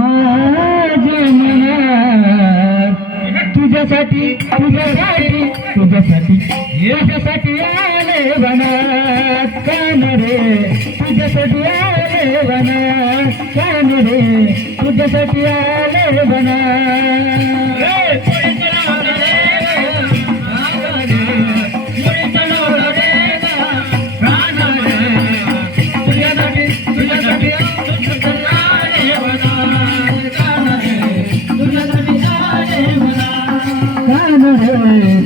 माझ्या मनात तुझ्यासाठी तुझ्यासाठी तुझ्यासाठी तुझ्यासाठी आले बनात कान रे तुझ्यासाठी आले बनात कान रे तुझ्यासाठी आले बनात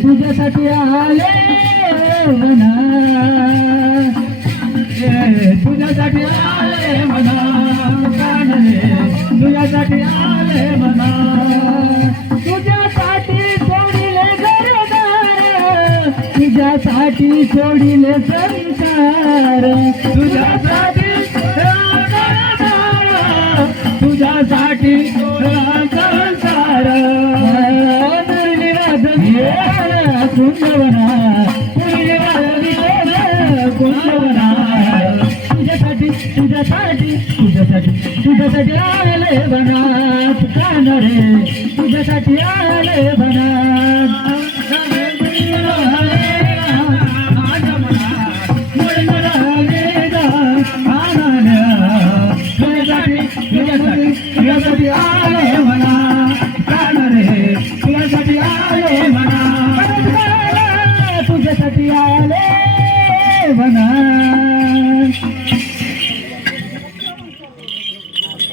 तुझ्यासाठी आले म्हणा तुझ्यासाठी आले म्हणा तुझ्यासाठी आले म्हणा तुझ्यासाठी सोडिले घरदार तुझ्यासाठी सोडिले संसार तुझ्यासाठी तुझ्यासाठी संसार कुंजवना कुंजवना तुझ्यासाठी तुझ्यासाठी तुझ्यासाठी तुझ्यासाठी आले बनात कान रे तुझ्यासाठी आले बनात